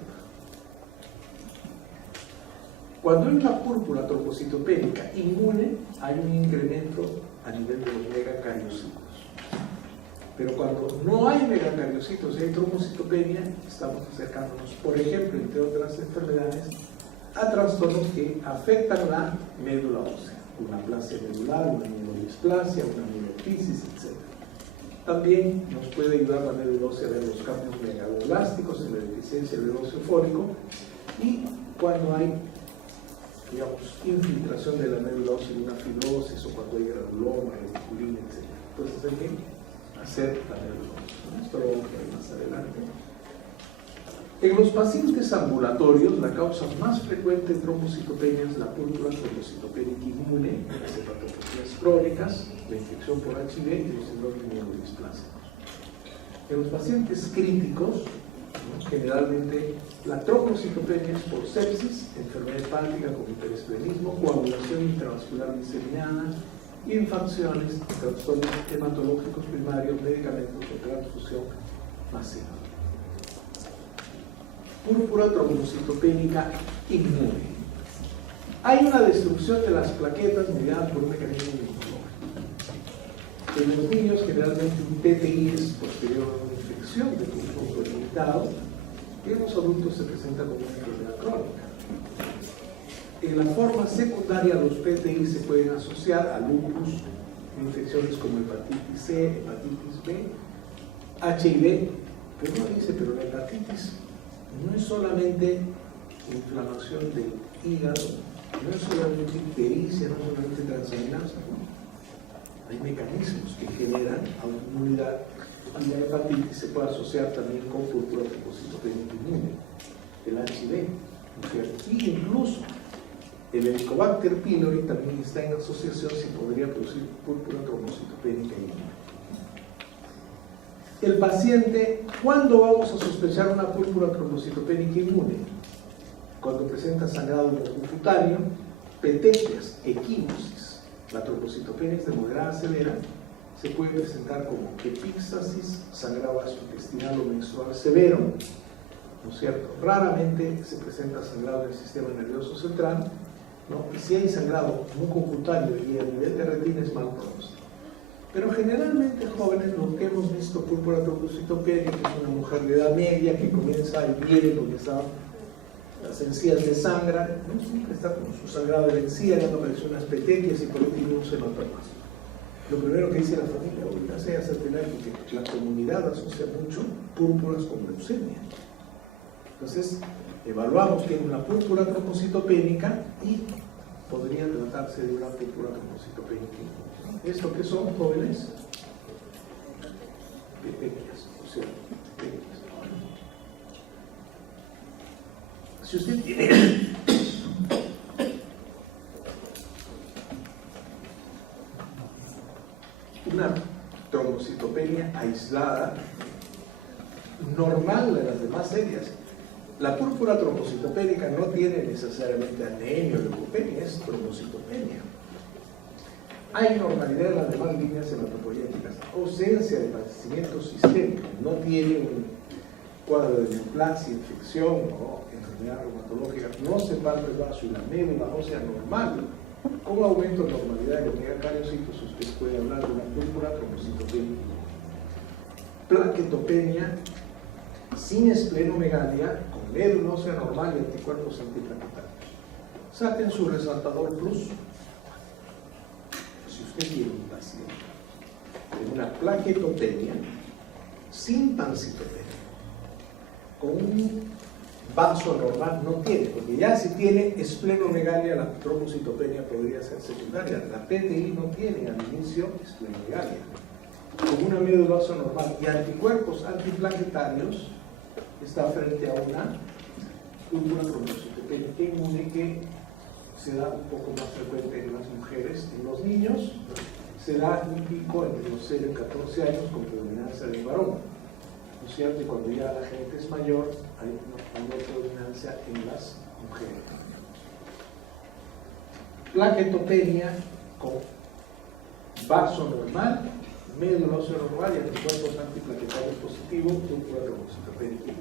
Cuando hay una púrpura trombocitopénica inmune, hay un incremento a nivel de los megacariocitos. Pero cuando no hay megacariocitos y hay trombocitopenia, estamos acercándonos, por ejemplo, entre otras enfermedades, a trastornos que afectan la médula ósea, una aplasia medular, una mielodisplasia, una mielotisis, etc. También nos puede ayudar la médula ósea a ver los cambios megaloblásticos en la deficiencia del óseo fólico, y cuando hay, digamos, infiltración de la médula ósea en una fibrosis, o cuando hay granuloma, reticulina, etc. Entonces hay que hacer la médula ósea. Esto lo vamos a ver más adelante. En los pacientes ambulatorios, la causa más frecuente de trombocitopenia es la púrpura trombocitopénica inmune, las hepatopatías crónicas, la infección por HIV y los síndromes mielodisplasicos. En los pacientes críticos, ¿no? Generalmente la trombocitopenia es por sepsis, enfermedad hepática con hiperesplenismo, coagulación intravascular diseminada, infecciones, trastornos hematológicos primarios, medicamentos de transfusión masiva. Púrpura trombocitopénica inmune. Hay una destrucción de las plaquetas mediada por un mecanismo inmunológico. En los niños, generalmente un PTI es posterior a una infección de un foco limitado, y en los adultos se presenta como una enfermedad crónica. En la forma secundaria, los PTI se pueden asociar a lupus, infecciones como hepatitis C, hepatitis B, HIV, pero uno dice, pero la hepatitis no es solamente inflamación del hígado, no es solamente ictericia, no es solamente transaminasa, ¿no? hay mecanismos que generan autoinmunidad y la hepatitis se puede asociar también con púrpura trombocitopénica inmune, el HIV, ¿no es cierto? Y incluso el Helicobacter pylori también está en asociación si podría producir púrpura trombocitopénica inmune. El paciente, ¿cuándo vamos a sospechar una púrpura trombocitopénica inmune? Cuando presenta sangrado mucocutáneo, petequias, equimosis. La trombocitopenia es de moderada a severa, se puede presentar como epíxasis, sangrado gastrointestinal o menstrual severo, ¿no es cierto? Raramente se presenta sangrado en el sistema nervioso central, ¿no? Y si hay sangrado mucocutáneo y a nivel de retina es mal pronóstico. Pero generalmente, jóvenes, lo que hemos visto púrpura trombocitopénica es una mujer de edad media que comienza y viene porque las encías le sangran, ¿no? Siempre está con su sangrado de la encía, le han aparecido unas petequias y por ahí tiene un hematoma. Lo primero que dice la familia, oiga, sea certeza porque la comunidad asocia mucho púrpuras con leucemia. Entonces, evaluamos que es una púrpura trombocitopénica y podría tratarse de una púrpura trombocitopénica. ¿Esto qué son, jóvenes? Petequias, o sea, petequias. Si usted tiene una trombocitopenia aislada, normal de las demás serias, la púrpura trombocitopénica no tiene necesariamente anemia o leucopenia, es trombocitopenia. Hay normalidad en las demás líneas hematopoyéticas, ausencia de padecimiento sistémico, no tiene un cuadro de neoplasia, infección o enfermedad reumatológica, no se palpa el vaso y la médula ósea normal, con aumento de normalidad de megacariocitos, usted puede hablar de una púrpura trombocitopénica. Plaquetopenia sin esplenomegalia, con médula ósea normal y anticuerpos antiplaquetarios. Saquen su resaltador plus. Si usted tiene un paciente con una plaquetopenia sin pancitopenia, con un vaso normal no tiene, porque ya si tiene esplenomegalia, la trombocitopenia podría ser secundaria. La PTI no tiene al inicio esplenomegalia. Con una médula ósea normal y anticuerpos antiplaquetarios, está frente a una púrpura trombocitopénica inmune que se da un poco más frecuente en las mujeres. En los niños se da un pico entre los 0 y 14 años con predominancia del varón. ¿No es cierto? Y cuando ya la gente es mayor, hay una predominancia en las mujeres. Plaquetopenia con vaso normal, médula ósea normal y anticuerpos antiplaquetarios positivos, púrpura trombocitopénica.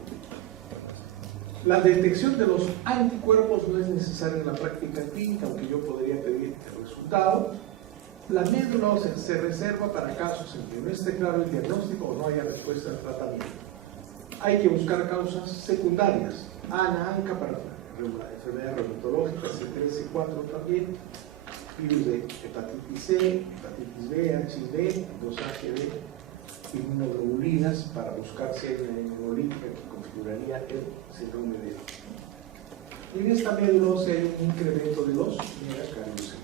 La detección de los anticuerpos no es necesaria en la práctica clínica, aunque yo podría pedir el resultado. La médula ósea se reserva para casos en que no esté claro el diagnóstico o no haya respuesta al tratamiento. Hay que buscar causas secundarias. ANA, ANCA para enfermedades reumatológicas, C3, C4 también, virus de hepatitis C, hepatitis B, HIV, 2AGB, inmunoglobulinas para buscar si hay una inmunolítica que configuraría el síndrome de Down. Y en esta médula ósea hay un incremento de los megacariocitos.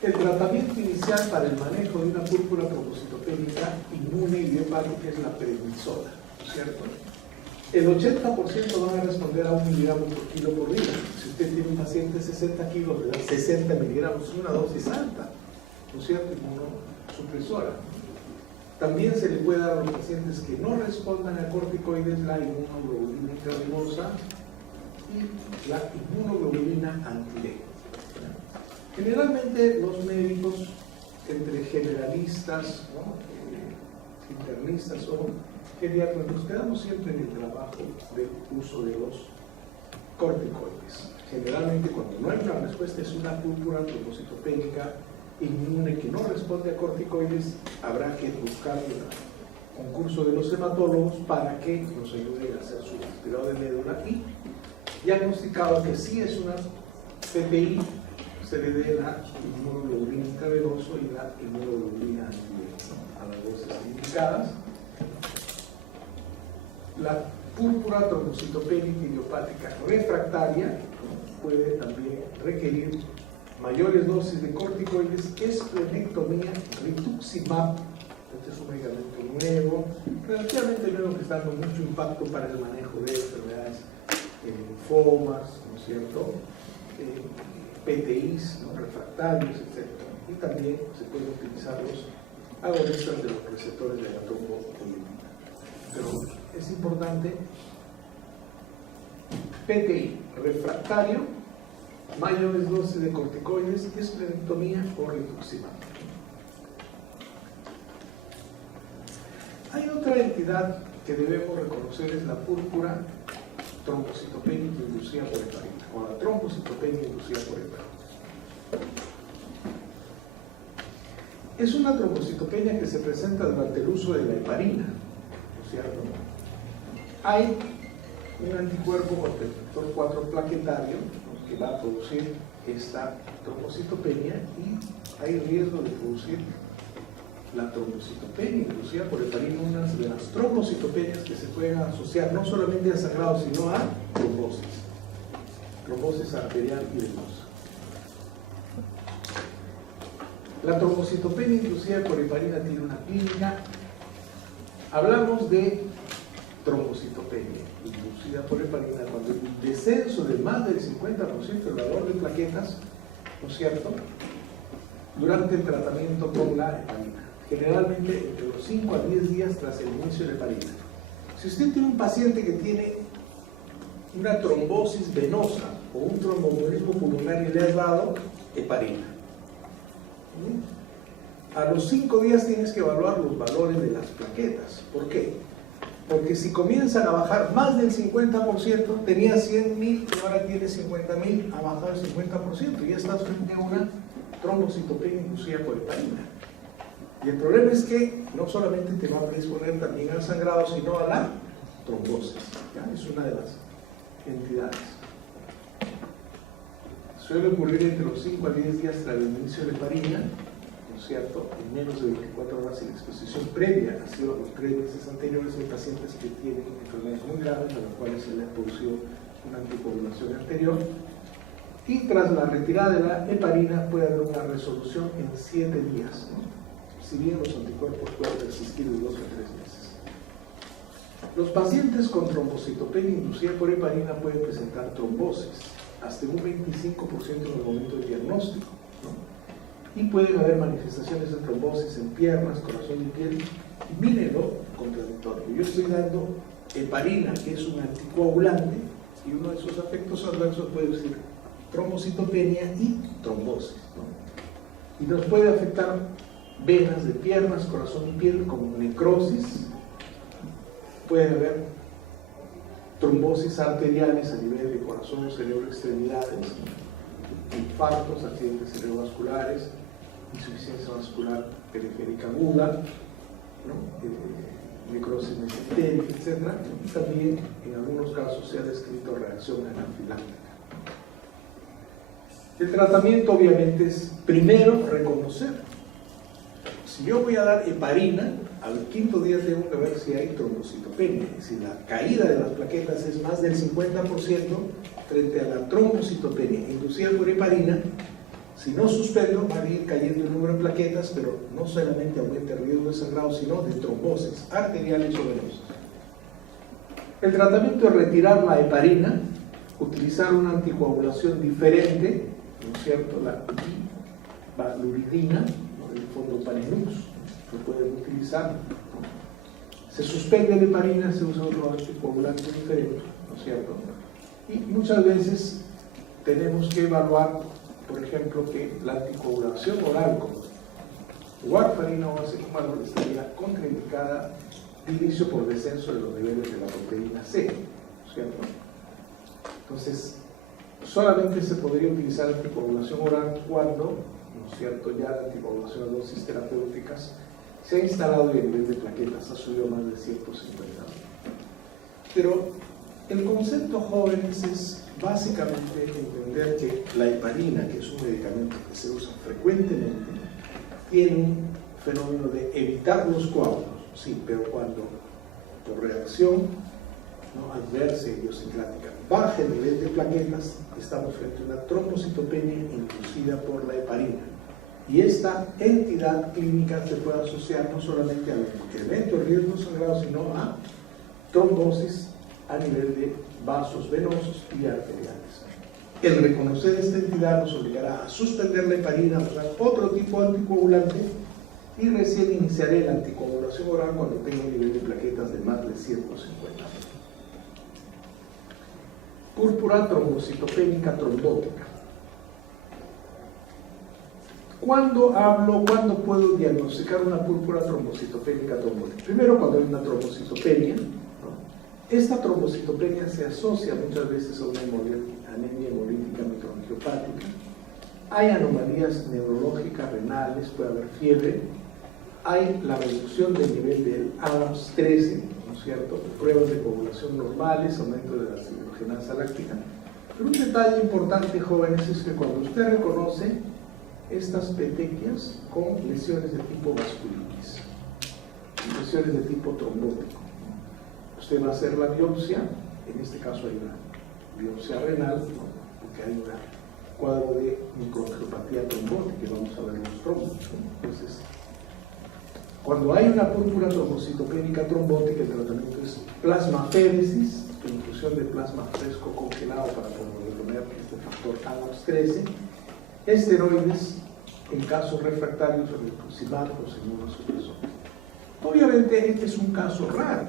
El tratamiento inicial para el manejo de una púrpura trombocitopénica inmune idiopática es la prednisona, ¿cierto? El 80% van a responder a 1 miligramo por kilo por día. Si usted tiene un paciente de 60 kilos, le da 60 miligramos, una dosis alta, ¿no es cierto? Inmunosupresora. También se le puede dar a los pacientes que no respondan a corticoides la inmunoglobulina intravenosa y la inmunoglobulina anti-D. Generalmente los médicos, entre generalistas, ¿no? Internistas o geriatras, nos quedamos siempre en el trabajo del uso de los corticoides. Generalmente cuando no hay una respuesta es una púrpura trombocitopénica inmune que no responde a corticoides, habrá que buscar el concurso de los hematólogos para que nos ayuden a hacer su aspirado de médula y diagnosticado que sí es una PPI, se le dé la inmunoglobulina intravenosa y la inmunoglobulina a las dosis indicadas. La púrpura trombocitopénica idiopática refractaria puede también requerir mayores dosis de corticoides, esplenectomía, rituximab. Este es un medicamento nuevo, relativamente nuevo, que está dando mucho impacto para el manejo de enfermedades, linfomas, ¿no es cierto? PTIs, ¿no? Refractarios, etc. Y también se pueden utilizar los agonistas de los receptores de la trombopoietina. Pero es importante: PTI, refractario, mayores dosis de corticoides, esplenectomía o rituximab. Hay otra entidad que debemos reconocer, es la púrpura trombocitopénica inducida por heparina, o la trombocitopenia inducida por heparina. Es una trombocitopenia que se presenta durante el uso de la heparina, ¿no es cierto? Hay un anticuerpo contra el factor 4 plaquetario, ¿no?, que va a producir esta trombocitopenia, y hay riesgo de producir la trombocitopenia inducida por heparina, una de las trombocitopenias que se pueden asociar no solamente a sangrado, sino a trombosis arterial y venosa. La trombocitopenia inducida por heparina tiene una clínica. Hablamos de trombocitopenia inducida por heparina cuando el descenso de más del 50% del valor de plaquetas, ¿no es cierto?, durante el tratamiento con la heparina, generalmente entre los 5 a 10 días tras el inicio de la heparina. Si usted tiene un paciente que tiene una trombosis venosa o un tromboembolismo pulmonar y le has dado heparina, a los 5 días tienes que evaluar los valores de las plaquetas. ¿Por qué? Porque si comienzan a bajar más del 50%, tenía 100.000 y ahora tiene 50.000, ha bajado el 50%, y ya estás frente a una trombocitopenia inducida por heparina. Y el problema es que no solamente te va a predisponer también al sangrado, sino a la trombosis. ¿Ya? Es una de las entidades. Suele ocurrir entre los 5 a 10 días tras el inicio de la heparina, ¿no es cierto?, en menos de 24 horas sin exposición previa. Ha sido los 3 meses anteriores en pacientes que tienen enfermedades muy graves, a las cuales se les ha producido una anticoagulación anterior. Y tras la retirada de la heparina puede haber una resolución en 7 días, ¿no?, si bien los anticuerpos pueden persistir de 2 a 3 meses. Los pacientes con trombocitopenia inducida por heparina pueden presentar trombosis, hasta un 25% en el momento del diagnóstico, ¿no? Y pueden haber manifestaciones de trombosis en piernas, corazón y piel. Y mírenlo contradictorio. Yo estoy dando heparina, que es un anticoagulante, y uno de sus efectos adversos puede ser trombocitopenia y trombosis, ¿no? Y nos puede afectar venas de piernas, corazón y piel, como necrosis. Puede haber trombosis arteriales a nivel de corazón, cerebro, extremidades, infartos, accidentes cerebrovasculares, insuficiencia vascular periférica aguda, ¿no?, necrosis mesentérica, etc. Y también en algunos casos se ha descrito reacción anafiláctica. El tratamiento obviamente es primero reconocer. Si yo voy a dar heparina, al 5.º día tengo que ver si hay trombocitopenia. Si la caída de las plaquetas es más del 50% frente a la trombocitopenia inducida por heparina, si no suspendo, va a ir cayendo el número de plaquetas, pero no solamente aumenta el riesgo de sangrado, sino de trombosis arteriales o venosas. El tratamiento es retirar la heparina, utilizar una anticoagulación diferente, ¿no es cierto?, la valuridina, el fondoparinux, lo pueden utilizar. Se suspende la heparina, se usa otro anticoagulante diferente, ¿no es cierto? Y muchas veces tenemos que evaluar, por ejemplo, que la anticoagulación oral con warfarina o acetaminofén estaría contraindicada de inicio por descenso de los niveles de la proteína C, ¿no es cierto? Entonces, solamente se podría utilizar anticoagulación oral cuando, ¿no es cierto?, ya la anticoagulación a dosis terapéuticas se ha instalado y el nivel de plaquetas ha subido más de 150. Pero el concepto, jóvenes, es básicamente entender que la heparina, que es un medicamento que se usa frecuentemente, tiene un fenómeno de evitar los coágulos, sí, pero cuando por reacción ¿no?, adversa e idiosincrática baja el nivel de plaquetas, estamos frente a una trombocitopenia inducida por la heparina. Y esta entidad clínica se puede asociar no solamente al incremento de riesgo sangrado, sino a trombosis a nivel de vasos venosos y arteriales. El reconocer esta entidad nos obligará a suspender la heparina, usar otro tipo de anticoagulante, y recién iniciaré la anticoagulación oral cuando tenga un nivel de plaquetas de más de 150. Púrpura trombocitopénica trombótica. ¿Cuándo puedo diagnosticar una púrpura trombocitopénica trombótica? Primero, cuando hay una trombocitopenia, ¿no? Esta trombocitopenia se asocia muchas veces a una anemia hemolítica microangiopática. Hay anomalías neurológicas, renales, puede haber fiebre. Hay la reducción del nivel del Adams 13, ¿no es cierto? Pruebas de coagulación normales, aumento de la deshidrogenasa láctica. Pero un detalle importante, jóvenes, es que cuando usted reconoce estas petequias con lesiones de tipo vasculitis, lesiones de tipo trombótico, usted va a hacer la biopsia. En este caso hay una biopsia renal, ¿no?, porque hay un cuadro de microangiopatía trombótica y vamos a ver los trombos, ¿no? Entonces, cuando hay una púrpura trombocitopénica trombótica, el tratamiento es plasmaféresis, infusión de plasma fresco congelado para poder este factor Adams 13, esteroides en casos refractarios o rituximab o inmunosupresores. Obviamente este es un caso raro,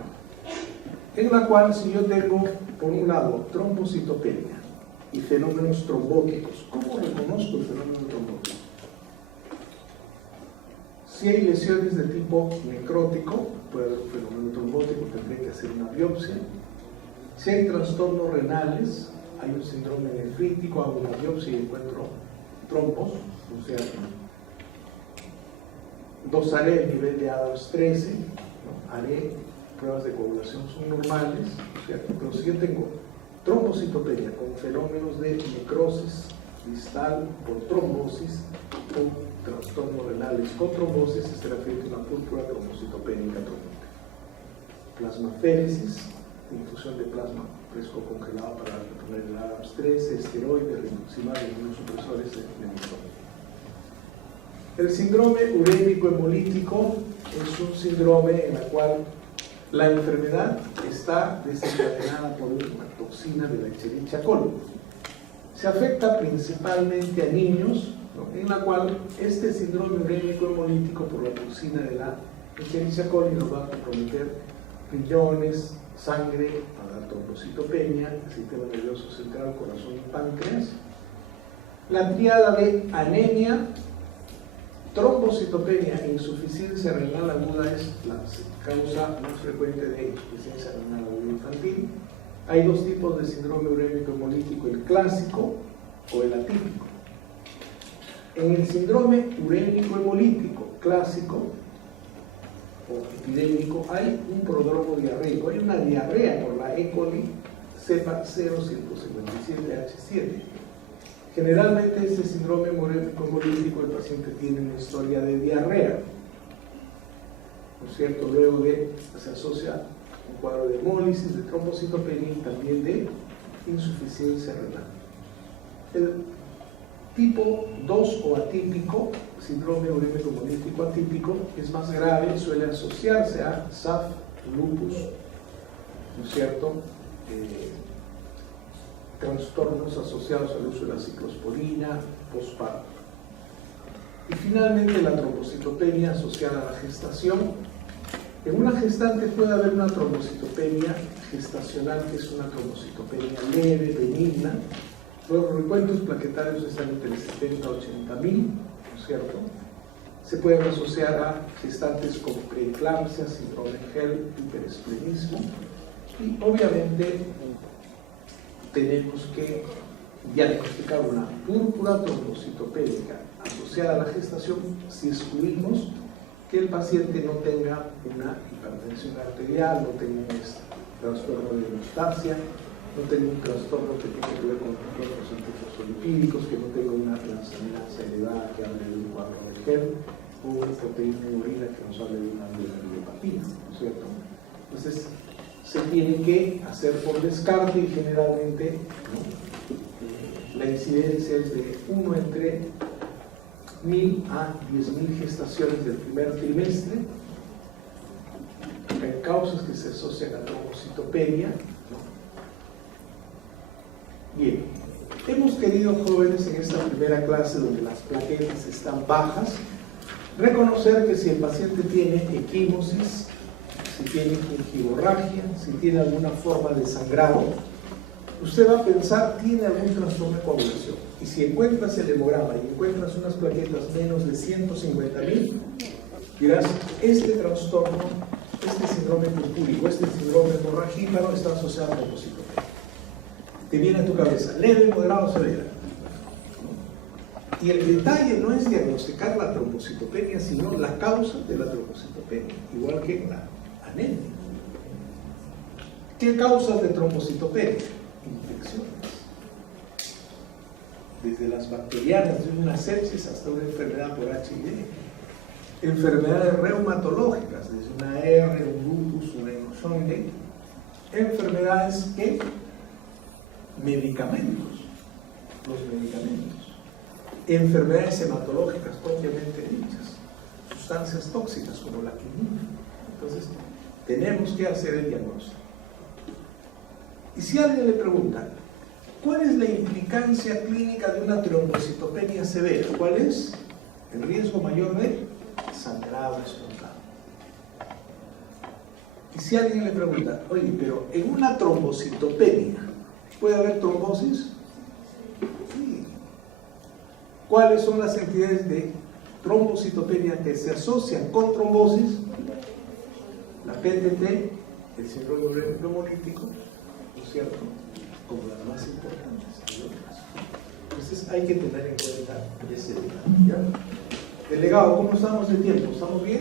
en la cual si yo tengo por un lado trombocitopenia y fenómenos trombóticos, ¿cómo reconozco el fenómeno trombótico? Si hay lesiones de tipo necrótico, puede haber un fenómeno trombótico, tendré que hacer una biopsia. Si hay trastornos renales, hay un síndrome nefrítico, hago una biopsia y encuentro trombos, ¿no es cierto? Dosaré el nivel de Adams 13, ¿no? Haré pruebas de coagulación, son normales, ¿no es cierto? Pero si yo tengo trombocitopenia con fenómenos de necrosis distal por trombosis o trastornos renales con trombosis, se refiere a una púrpura trombocitopénica trombótica. Plasmaféresis, infusión de plasma fresco congelado para reponer el Adams 13, esteroides, rituximab y inmunosupresores de neumocitonia. El síndrome urémico hemolítico es un síndrome en el cual la enfermedad está desencadenada por una toxina de la Escherichia coli. Se afecta principalmente a niños, ¿no?, en la cual este síndrome urémico hemolítico por la toxina de la Escherichia coli nos va a comprometer riñones, sangre, a dar trombocitopenia, el sistema nervioso central, corazón y páncreas. La tríada de anemia, trombocitopenia e insuficiencia renal aguda es la causa más frecuente de insuficiencia renal aguda infantil. Hay dos tipos de síndrome urémico hemolítico, el clásico o el atípico. En el síndrome urémico hemolítico clásico o epidémico hay un prodromo diarreico, hay una diarrea por la E. coli cepa 0.157H7. Generalmente este síndrome urémico hemolítico el paciente tiene una historia de diarrea, ¿no es cierto? Luego se asocia un cuadro de hemólisis, de trombocitopenia y también de insuficiencia renal. El tipo 2 o atípico, síndrome urémico hemolítico atípico, es más grave, suele asociarse a SAF, lupus, ¿no es cierto? Trastornos asociados al uso de la ciclosporina, posparto. Y finalmente la trombocitopenia asociada a la gestación. En una gestante puede haber una trombocitopenia gestacional, que es una trombocitopenia leve, benigna. Los recuentos plaquetarios están entre 70 a 80 mil, ¿no es cierto? Se pueden asociar a gestantes con preeclampsia, síndrome de Hell, hiperesplenismo, y obviamente tenemos que diagnosticar una púrpura trombocitopénica asociada a la gestación si excluimos que el paciente no tenga una hipertensión arterial, no tenga un trastorno de hemostasia, no tenga un trastorno que tiene que ver con los antifosfolipídicos, que no tenga una transaminasa elevada que hable de un cuadro de Hell, o una proteína en orina que nos hable de una neuropatía, ¿no es cierto? Entonces, se tiene que hacer por descarte y generalmente, ¿no?, la incidencia es de 1 entre 1000 a 10.000 gestaciones del primer trimestre. Hay causas que se asocian a trombocitopenia, ¿no? Bien, hemos querido, jóvenes, en esta primera clase donde las plaquetas están bajas, reconocer que si el paciente tiene equimosis, si tiene gingivorragia, si tiene alguna forma de sangrado, usted va a pensar, tiene algún trastorno de coagulación. Y si encuentras el hemograma y encuentras unas plaquetas menos de 150.000, dirás, este trastorno, este síndrome purpúrico, este síndrome hemorragíparo está asociado a trombocitopenia. Te viene a tu cabeza, leve, moderado, severa. Y el detalle no es diagnosticar la trombocitopenia, sino la causa de la trombocitopenia, igual que la anemia. ¿Qué causas de trombocitopenia? Infecciones. Desde las bacterianas de una sepsis hasta una enfermedad por HIV. Enfermedades reumatológicas, desde una R, un lupus, una hemorroide. Enfermedades que medicamentos, los medicamentos. Enfermedades hematológicas propiamente dichas, sustancias tóxicas como la quinina. Entonces, tenemos que hacer el diagnóstico. Y si alguien le pregunta, ¿cuál es la implicancia clínica de una trombocitopenia severa? ¿Cuál es el riesgo mayor de sangrado espontáneo? Y si alguien le pregunta, oye, pero en una trombocitopenia, ¿puede haber trombosis? Sí. ¿Cuáles son las entidades de trombocitopenia que se asocian con trombosis? La PTT, el síndrome neumolítico, ¿no es cierto?, como las más importantes y otras. Entonces hay que tener en cuenta ese detalle. Delegado, ¿cómo estamos de tiempo? ¿Estamos bien?